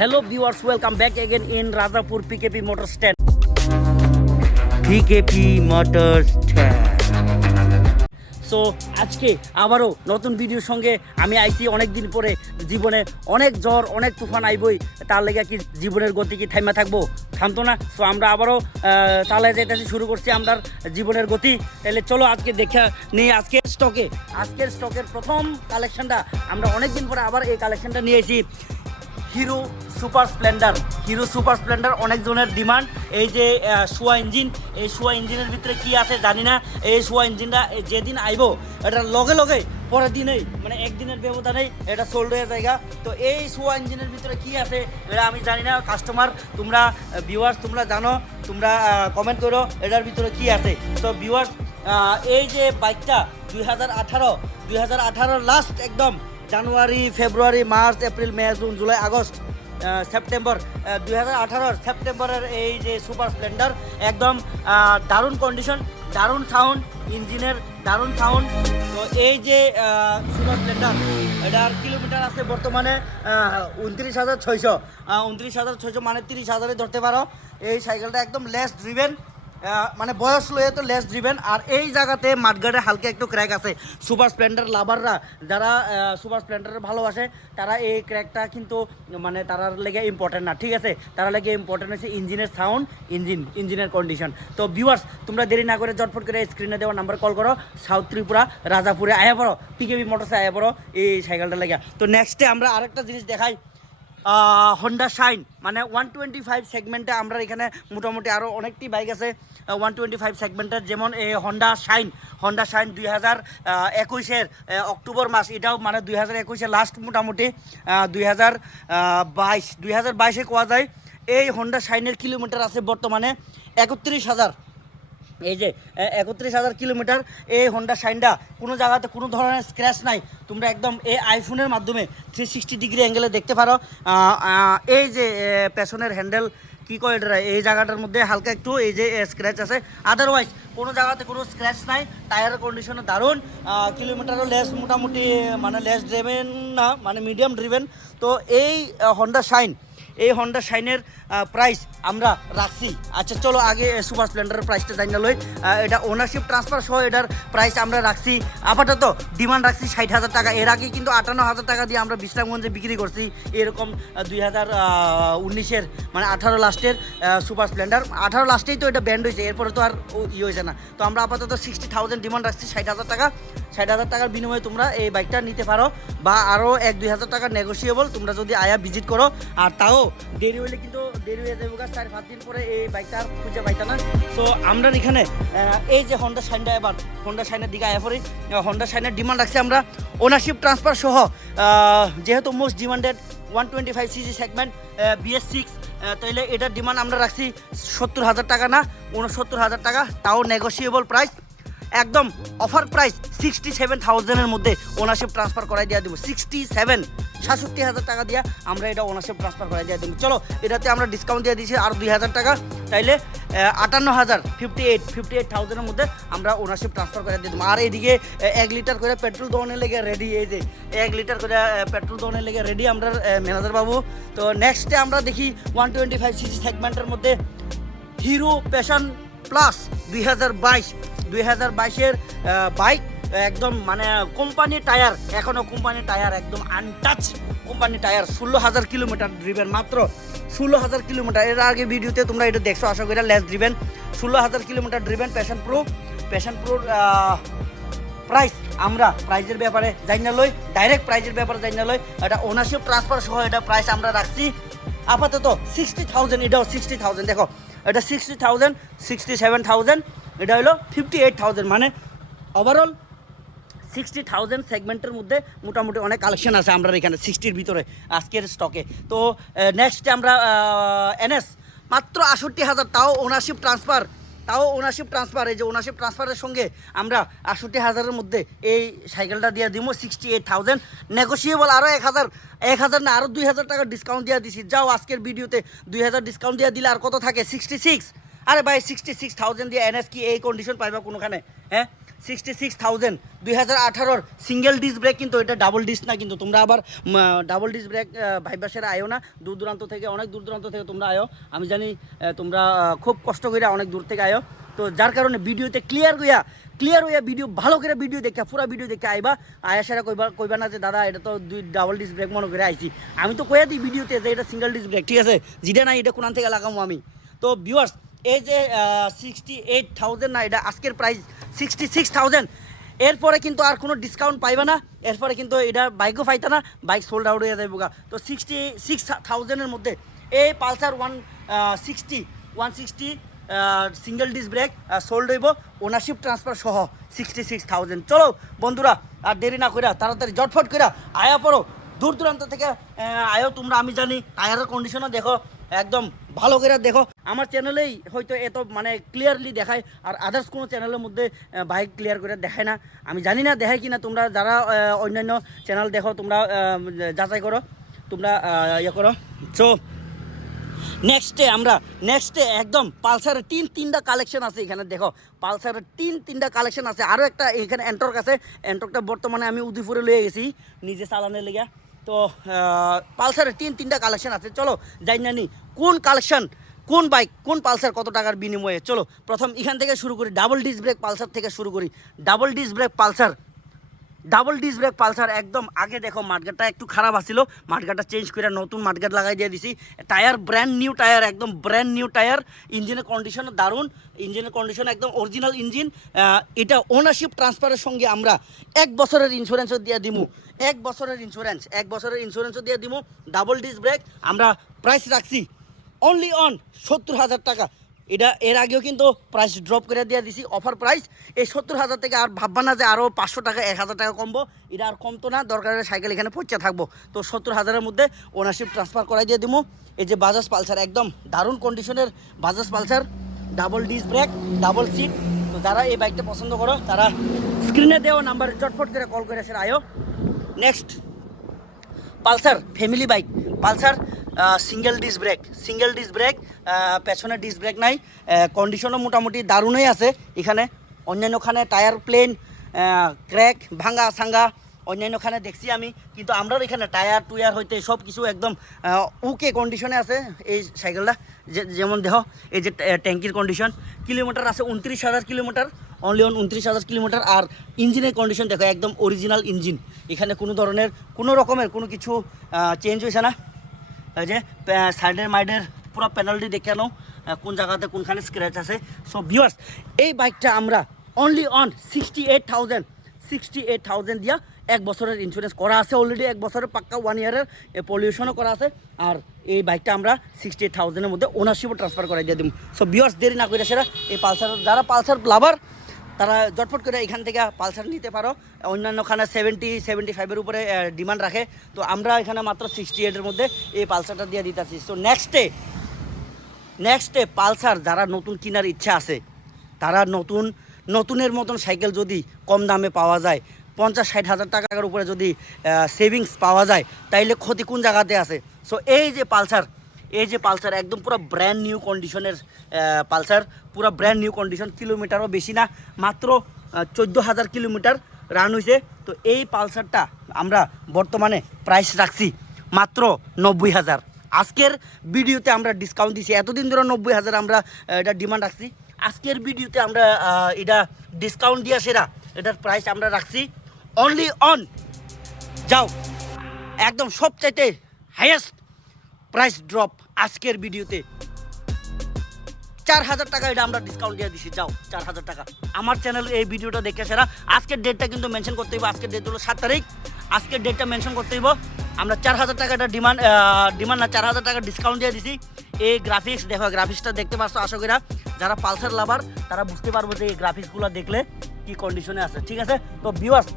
Hello viewers, welcome back again in Rajapur PKP Motor Stand. PKP Motor Stand. So আজকে আবারও নতুন ভিডিওর সঙ্গে আমি আইছি। অনেক দিন পরে জীবনে অনেক জ্বর অনেক তুফান আইবই। তার লেগে কি জীবনের গতি কি থাইমা থাকব? থামতো না। সো আমরা আবারও চালায় যেতেছি শুরু করছি আমরা জীবনের গতি। তাহলে চলো আজকে দেখা নিই আজকের স্টকে আজকের স্টকের প্রথম কালেকশনটা আমরা অনেক দিন পরে আবার এই কালেকশনটা নিয়েছি Hero Super Splendor, Hero Super Splendor অনেকজনের ডিমান্ড। এই যে শুয়া ইঞ্জিন এই শুয়া ইঞ্জিনের ভিতরে কি আছে জানি না। এই শুয়া ইঞ্জিনটা যেদিন আইবো, এটার লগে লগে পরের দিনেই মানে একদিনের ব্যবধানেই এটা সোল্ড হয়ে জায়গা তো এই শুয়া ইঞ্জিনের ভিতরে কি আছে, এটা আমি জানি না। কাস্টমার তোমরা ভিউয়ার্স তোমরা জানো, তোমরা কমেন্ট করো, এটার ভিতরে কি আছে। তো ভিউয়ার্স এই যে বাইকটা দুই হাজার আঠারো, দুই হাজার আঠারোর লাস্ট একদম জানুয়ারি, ফেব্রুয়ারি, মার্চ, এপ্রিল, মে, জুন, জুলাই আগস্ট সেপ্টেম্বর দুই হাজার সেপ্টেম্বরের এই যে সুপার স্প্লেন্ডার, একদম দারুণ কন্ডিশন, দারুণ সাউন্ড, ইঞ্জিনের দারুণ সাউন্ড। তো এই যে সুপার স্প্লেন্ডার, এটার কিলোমিটার আছে বর্তমানে উনত্রিশ হাজার ছয়শো। উনত্রিশ হাজার ছয়শো মানে তিরিশ হাজারে ধরতে পারো। এই সাইকেলটা একদম লেস ড্রিভেন মানে বয়স লয়ে তো লেস ড্রিভেন আর এই জায়গাতে মাঠগাড়ে হালকা একটু ক্র্যাক আছে। সুপার স্প্লেন্ডার লাভাররা যারা সুপার স্প্লেন্ডার ভালোবাসে, তারা এই ক্র্যাকটা কিন্তু মানে তারার লেগে ইম্পর্টেন্ট না। ঠিক আছে? তারা লেগে ইম্পর্টেন্ট হচ্ছে ইঞ্জিনের সাউন্ড ইঞ্জিন ইঞ্জিনের কন্ডিশন তো ভিউয়ার্স তোমরা দেরি না করে জটফট করে স্ক্রিনে দেওয়া নাম্বার কল করো। সাউথ ত্রিপুরা, রাজাপুরে আয়া পড়ো পিকেবি মোটরসে আয়া পড়ো, এই সাইকেলটা লেগে। তো নেক্সটে আমরা আরেকটা জিনিস দেখাই। হন্ডা শাইন মানে ওয়ান টোয়েন্টি ফাইভ সেগমেন্টে আমরা এখানে মোটামুটি আরও অনেকটি বাইক আছে। ওয়ান টোয়েন্টি ফাইভ সেগমেন্টের যেমন এই হন্ডা শাইন হন্ডা শাইন দুই হাজার একুশের অক্টোবর মাস, এটাও মানে দুই হাজার একুশের লাস্ট মোটামুটি দুই হাজার বাইশ, দুই হাজার বাইশে কোয়া যায়। এই হন্ডা শাইনের কিলোমিটার আছে বর্তমানে একত্রিশ হাজার। এই যে একত্রিশ হাজার কিলোমিটার এই হন্ডা শাইনটা কোনো জায়গাতে কোনো ধরনের স্ক্র্যাচ নাই। তোমরা একদম এই আইফোনের মাধ্যমে থ্রি সিক্সটি ডিগ্রি অ্যাঙ্গেলে দেখতে পারো। এই যে পেছনের হ্যান্ডেল কি কয় এটা এই জায়গাটার মধ্যে হালকা একটু এই যে স্ক্র্যাচ আছে। আদারওয়াইজ কোনো জায়গাতে কোনো স্ক্র্যাচ নাই টায়ারের কন্ডিশনও দারুণ। কিলোমিটারও লেস মোটামুটি মানে লেস ড্রিভেন না মানে মিডিয়াম ড্রিভেন তো এই হন্ডা শাইন এই হন্ডা শাইনের প্রাইস আমরা রাখছি। আচ্ছা চলো আগে সুপার স্প্লেন্ডারের প্রাইসটা জানি লই। এটা ওনারশিপ ট্রান্সফার সহ এটার প্রাইস আমরা রাখছি। আপাতত ডিমান্ড রাখছি ষাট হাজার টাকা। এর আগে কিন্তু আটান্ন হাজার টাকা দিয়ে আমরা বিশ্রামগঞ্জে বিক্রি করছি। এরকম দুই হাজার উনিশের মানে আঠারো লাস্টের সুপার স্প্লেন্ডার আঠারো লাস্টেই তো এটা ব্যান্ড হয়েছে। এরপরে তো আর ও ই হয়েছে না। তো আমরা আপাতত সিক্সটি থাউজেন্ড ডিমান্ড রাখছি ষাট হাজার টাকা। ষাট হাজার টাকার বিনিময়ে তোমরা এই বাইকটা নিতে পারো বা আরও এক দুই হাজার টাকা নেগোসিয়েবল তোমরা যদি আয়া ভিজিট করো। আর তাও দেরি হইলে কিন্তু দেরি হয়ে যাবে চার পাঁচ দিন পরে এই বাইকটা আর খুঁজে পাইতা না। তো আমরা এখানে এই যে হন্ডা শাইনটা এবার হন্ডা শাইনের দিকে আয়া পড়ি। হন্ডা শাইনের ডিমান্ড রাখছি আমরা। ওনারশিপ ট্রান্সফার সহ যেহেতু most demanded one twenty five CC segment BS six তাইলে এটার ডিমান্ড আমরা রাখছি সত্তর হাজার টাকা না উনসত্তর হাজার টাকা। তাও নেগোসিয়েবল প্রাইস একদম অফার প্রাইস সিক্সটি সেভেন থাউজেন্ডের মধ্যে ওনারশিপ ট্রান্সফার করাই দিয়ে দেবো। সিক্সটি সেভেন সাতষট্টি হাজার টাকা দিয়ে আমরা এটা ওনারশিপ ট্রান্সফার করাই দিয়ে দেবো। চলো, এটাতে আমরা ডিসকাউন্ট দিয়ে দিয়েছি আর দুই হাজার টাকা। তাইলে আটান্ন হাজার ফিফটি এইট ফিফটি এইট থাউজেন্ডের মধ্যে আমরা ওনারশিপ ট্রান্সফার করে দেবো। আর এদিকে এক লিটার করে পেট্রোল দোকানের লেগে রেডি এই যে, এক লিটার করে পেট্রোল দোকানের লেগে রেডি আমরা ম্যানেজার বাবু। তো নেক্সটে আমরা দেখি ওয়ান টোয়েন্টি ফাইভ সিসি সেগমেন্টের মধ্যে হিরো প্যাশন প্লাস দুই হাজার বাইশ দুই হাজার বাইশের বাইক একদম মানে কোম্পানি টায়ার এখনও কোম্পানি টায়ার একদম আনটাচ কোম্পানি টায়ার, ষোলো হাজার কিলোমিটার ড্রিভেন মাত্র ষোলো হাজার কিলোমিটার। এর আগে ভিডিওতে তোমরা এটা দেখছ, আশা করি লেস ড্রিভেন ষোলো হাজার kilometre driven Passion Pro Passion প্রোর price আমরা প্রাইজের ব্যাপারে জানি না লই ডাইরেক্ট প্রাইজের ব্যাপারে জানি না লই। এটা ওনারশিপ ট্রান্সফার সহ এটা প্রাইস আমরা রাখছি। আপাতত সিক্সটি থাউজেন্ড এটাও সিক্সটি থাউজেন্ড দেখো। এটা sixty thousand sixty seven thousand এটা হলো ফিফটি এইট থাউজেন্ড মানে ওভারঅল সিক্সটি থাউজেন্ড সেগমেন্টের মধ্যে মোটামুটি অনেক কালেকশন আছে আমরা এখানে সিক্সটির ভিতরে, আজকের স্টকে তো নেক্সট আমরা এনএস মাত্র আষট্টি হাজার, তাও ওনারশিপ ট্রান্সফার তাও ওনারশিপ ট্রান্সফার এই যে ওনারশিপ ট্রান্সফারের সঙ্গে আমরা আষট্টি হাজারের মধ্যে এই সাইকেলটা দিয়ে দিব সিক্সটি এইট থাউজেন্ড নেগোসিয়েবল আরও এক হাজার এক হাজার না আরও দুই হাজার টাকা ডিসকাউন্ট দিয়ে দিছি। যাও আজকের ভিডিওতে দুই হাজার ডিসকাউন্ট দিয়ে দিলে আর কত থাকে? সিক্সটি সিক্স আরে ভাই সিক্সটি সিক্স থাউজেন্ড দিয়ে এনএস কি এই কন্ডিশন পাইবা কোনোখানে? হ্যাঁ? সিক্সটি সিক্স থাউজেন্ড দুই হাজার আঠারোর সিঙ্গেল ডিস ব্রেক কিন্তু এটা ডাবল ডিস না, কিন্তু তোমরা আবার ডাবল ডিস ব্রেক ভাইবাসের আয়ো না? দূর দূরান্ত থেকে, অনেক দূর দূরান্ত থেকে তোমরা আয়ো। আমি জানি তোমরা খুব কষ্ট করে অনেক দূর থেকে আয়ো। তো যার কারণে ভিডিওতে ক্লিয়ার হইয়া ক্লিয়ার হইয়া ভিডিও ভালো করে ভিডিও দেখা, পুরো ভিডিও দেখে আইবা। আয়া সেরা কইবা কইবা না যে, দাদা, এটা তো দুই ডাবল ডিস ব্রেক মনে করে আইছি। আমি তো কইয়া দিই ভিডিওতে যে, এটা সিঙ্গেল ডিস ব্রেক ঠিক আছে? যেটা না এটা কোনান থেকে লাগামো আমি। তো ভিউয়ার্স এই যে সিক্সটি এইট থাউজেন্ড না, এটা আজকের প্রাইস সিক্সটি সিক্স থাউজেন্ড এরপরে কিন্তু আর কোনো ডিসকাউন্ট পাইবে না। এরপরে কিন্তু এটা বাইকও পাইতা না বাইক সোল্ড আউট হয়ে যাবে তো সিক্সটি সিক্স থাউজেন্ডের মধ্যে এই Pulsar one sixty one sixty single disc brake sold হইব। ওনারশিপ ট্রান্সফার সহ সিক্সটি সিক্স থাউজেন্ড চলো বন্ধুরা, আর দেরি না কইরা, তাড়াতাড়ি জটফট কইরা আয়া পড়ো। দূর দূরান্ত থেকে আয়ো তোমরা, আমি জানি, টায়ারের কন্ডিশনও দেখো, একদম ভালো করে দেখো। আমার চ্যানেলেই হয়তো এত মানে ক্লিয়ারলি দেখায়, আর আদার্স কোনো চ্যানেলের মধ্যে বাইক ক্লিয়ার করে দেখায় না। আমি জানি না দেখায় কি না তোমরা যারা অন্যান্য চ্যানেল দেখো, তোমরা যাচাই করো, তোমরা ইয়ে করো। সো নেক্সটে আমরা নেক্সটে একদম পালসারের তিন তিনটা কালেকশন আছে এখানে, দেখো। পালসারের তিন তিনটা কালেকশন আছে। আরও একটা এখানে অ্যান্টর্ক আছে। অ্যান্টর্কটা বর্তমানে আমি উদয়পুরে লয়ে গেছি, নিজে চালানোর লেগে। তো পালসারের তিন, তিনটা কালেকশন আছে। চলো যাই নি, কোন কালেকশন কোন বাইক কোন পালসার কত টাকার বিনিময়ে? চলো, প্রথম এখান থেকে শুরু করি ডাবল ডিস ব্রেক পালসার থেকে শুরু করি। Double disc brake Pulsar double disc brake Pulsar একদম আগে দেখো মাঠগাটটা একটু খারাপ আছিল। মাঠগাটটা চেঞ্জ করে নতুন মাঠগাট লাগাই দিয়ে দিছি। টায়ার ব্র্যান্ড নিউ টায়ার একদম ব্র্যান্ড নিউ টায়ার ইঞ্জিনের কন্ডিশন দারুণ। ইঞ্জিনের কন্ডিশন একদম অরিজিনাল ইঞ্জিন এটা ওনারশিপ ট্রান্সফারের সঙ্গে আমরা এক বছরের ইন্স্যুরেন্সও দিয়ে দিমু। এক বছরের ইন্স্যুরেন্স এক বছরের ইন্স্যুরেন্সও দিয়ে দিমু। ডাবল ডিস ব্রেক আমরা প্রাইস রাখছি অনলি অন সত্তর হাজার টাকা। এটা এর আগেও কিন্তু প্রাইস ড্রপ করে দিয়ে দিছি। অফার প্রাইস এই সত্তর হাজার থেকে আর ভাববা না যে আরও পাঁচশো টাকা, এক হাজার টাকা কমবো। এটা আর কমতো না, দরকার হলে সাইকেল এখানে পৌঁছে থাকব। তো সত্তর হাজারের মধ্যে ওনারশিপ ট্রান্সফার করাই দিয়ে দিবো এই যে বাজাজ পালসার একদম দারুণ কন্ডিশনের Bajaj Pulsar double disc brake double seat তো যারা এই বাইকটা পছন্দ করো, তারা স্ক্রিনে দেওয়া নাম্বার চটফট করে কল করে সেটা আয়ো। Next Pulsar family bike Pulsar single disc brake single disc brake পেছনে ডিস ব্রেক নাই কন্ডিশনও মোটামুটি দারুণই আছে। এখানে অন্যান্যখানে টায়ার প্লেন ক্র্যাক ভাঙ্গা, সাঙ্গা, অন্যান্যখানে দেখছি আমি। কিন্তু আমরাও এখানে টায়ার টুয়ার হইতে সব কিছু একদম ওকে কন্ডিশনে আছে। এই সাইকেলটা যেমন দেখো, এই যে ট্যাঙ্কির কন্ডিশন কিলোমিটার আছে উনত্রিশ হাজার কিলোমিটার। অনলি অন উনত্রিশ হাজার কিলোমিটার। আর ইঞ্জিনের কন্ডিশন দেখো, একদম অরিজিনাল ইঞ্জিন এখানে কোনো ধরনের, কোনো রকমের কোনো কিছু চেঞ্জ হয়েছে না। যে সাইডের মাইডের পুরো পেনাল্টি দেখে নাও কোন জায়গাতে কোনখানে স্ক্র্যাচ আছে। সো ভিউয়ার্স এই বাইকটা আমরা only on sixty eight thousand sixty eight thousand দিয়া এক বছরের ইন্স্যুরেন্স করা আছে অলরেডি এক বছরের পাক্কা ওয়ান ইয়ারের পলিউশনও করা আছে। আর এই বাইকটা আমরা সিক্সটি এইট থাউজেন্ডের মধ্যে ওনারশিপও ট্রান্সফার করে দিয়ে দিব সো ভিউয়ার্স দেরি না করে সেটা এই পালসার, যারা পালসার লাভার তারা জটফট করে এখান থেকে পালসার নিতে পারো। অন্যান্য খানে সেভেন্টি সেভেন্টি ফাইভের উপরে ডিমান্ড রাখে। তো আমরা এখানে মাত্র সিক্সটি এইটের মধ্যে এই পালসারটা দিয়ে দিতেছি। সো নেক্সটে নেক্সটে পালসার, যারা নতুন কেনার ইচ্ছা আছে, তারা নতুন, নতুনের মতন সাইকেল যদি কম দামে পাওয়া যায়, পঞ্চাশ, ষাট হাজার টাকার উপরে যদি সেভিংস পাওয়া যায়, তাইলে ক্ষতি কোন জায়গাতে আছে? সো এই যে পালসার, এই যে পালসার একদম পুরো ব্র্যান্ড নিউ কন্ডিশনের পালসার, পুরো ব্র্যান্ড নিউ কন্ডিশন কিলোমিটারও বেশি না, মাত্র চোদ্দ হাজার কিলোমিটার রান হয়েছে তো এই পালসারটা আমরা বর্তমানে প্রাইস রাখছি মাত্র নব্বই হাজার। আজকের ভিডিওতে আমরা ডিসকাউন্ট দিছি। এতদিন ধরে নব্বই হাজার আমরা এটা ডিমান্ড রাখছি। আজকের ভিডিওতে আমরা এটা ডিসকাউন্ট দিয়া সেরা, এটার প্রাইস আমরা রাখছি। অনলি অন যাও। একদম সবচাইতে হাইয়েস্ট প্রাইস ড্রপ আজকের ভিডিওতে। চার হাজার টাকা এটা আমরা ডিসকাউন্ট দিয়ে দিছি। যাও চার হাজার টাকা। আমার চ্যানেল এই ভিডিওটা দেখে সেরা আজকের ডেটটা কিন্তু মেনশন করতে হইব। আজকের ডেট হলো সাত তারিখ। আজকের ডেটটা মেনশন করতে হইব। আমরা চার হাজার টাকাটা ডিমান্ড ডিমান্ড না চার হাজার টাকা ডিসকাউন্ট দিয়ে দিছি। এই গ্রাফিক্স দেখো গ্রাফিক্সটা দেখতে পাচ্ছ, আশা করি যারা পালসার লাভার তারা বুঝতে পারব যে এই গ্রাফিক্সগুলো দেখলে কি কন্ডিশনে আছে। ঠিক আছে? তো ভিউয়ার্স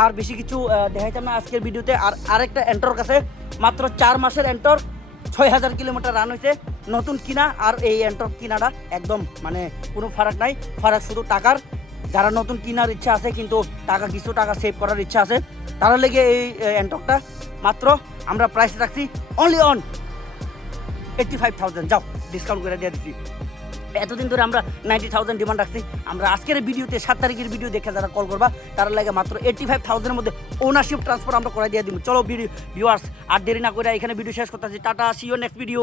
আর বেশি কিছু দেখাইতাম না আজকের ভিডিওতে আর আরেকটা এন্টর্ক আছে মাত্র চার মাসের এন্টর্ক ছয় হাজার কিলোমিটার রান হয়েছে। নতুন কিনা আর এই এন্টর্ক কিনাটা একদম মানে কোনো ফারাক নাই। ফারাক শুধু টাকার। যারা নতুন কিনার ইচ্ছা আছে কিন্তু টাকা, কিছু টাকা সেভ করার ইচ্ছা আছে, তারা লেগে এই এন্টকটা মাত্র আমরা প্রাইস রাখছি only on eighty five thousand যাও ডিসকাউন্ট করে দিয়ে দিচ্ছি। এতদিন ধরে আমরা নাইনটি থাউজেন্ড ডিমান্ড রাখছি। আমরা আজকের ভিডিওতে সাত তারিখের ভিডিও দেখে যারা কল করবা, তারা লাগে মাত্র এইটি ফাইভ থাউজেন্ডের মধ্যে ওনারশিপ ট্রান্সফার আমরা করে দিয়ে দিব। চলো ভিডিও ভিউয়ার্স আর দেরি না করে এখানে ভিডিও শেষ করতেছি টাটা সিও নেক্সট ভিডিও